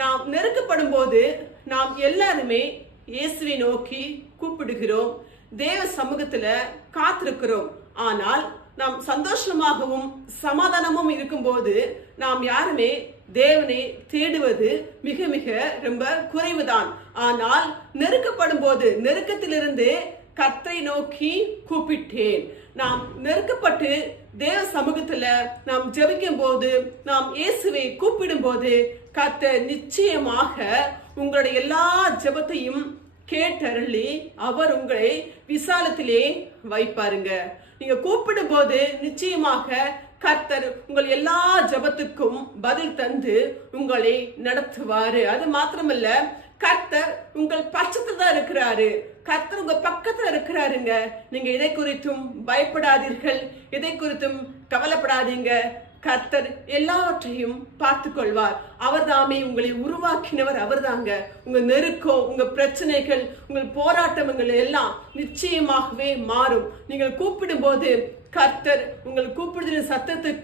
நாம் நெருக்கப்படும் போது நாம் எல்லாருமே இயேசுவை நோக்கி கூப்பிடுகிறோம், தேவ சமூகத்துல காத்திருக்கிறோம். ஆனால் நாம் சந்தோஷமாகவும் சமாதானமும் இருக்கும்போது நாம் யாருமே தேவனை தேடுவது மிக மிக ரொம்ப குறைவுதான். ஆனால் நெருக்கப்படும் போது நெருக்கத்திலிருந்து கர்த்தரை நோக்கி கூப்பிட்டேன். நாம் நெருக்கப்பட்டு தேவ சமூகத்துல நாம் ஜெபிக்கும் போது, நாம் இயேசுவை கூப்பிடும் போது கர்த்தர் நிச்சயமாக உங்களுடைய எல்லா ஜெபத்தையும் கேட்டருளி அவர் உங்களை விசாலத்திலே வைப்பாருங்க. நீங்க கூப்பிடும் போது நிச்சயமாக கர்த்தர் உங்கள் எல்லா ஜெபத்துக்கும் பதில் தந்து உங்களை நடத்துவாரு. அது மாத்திரமல்ல, கர்த்தர் உங்கள் பட்சத்துல தான் இருக்கிறாரு. கர்த்தர் உங்க பக்கத்துல இருக்கிறாருங்க. நீங்க எதை குறித்தும் பயப்படாதீர்கள், எதை குறித்தும் கவலைப்படாதீங்க. கர்த்தர் எல்லாவற்றையும் பார்த்து கொள்வார். அவர் தாமே உங்களை உருவாக்கினவர் அவர் தாங்க. உங்க நெருக்கம், உங்க பிரச்சனைகள், உங்கள் போராட்டங்கள் எல்லாம் நிச்சயமாகவே மாறும். நீங்கள் கூப்பிடும் போது கர்த்தர் உங்கள் கூப்பிடுகிற சத்தத்துக்கு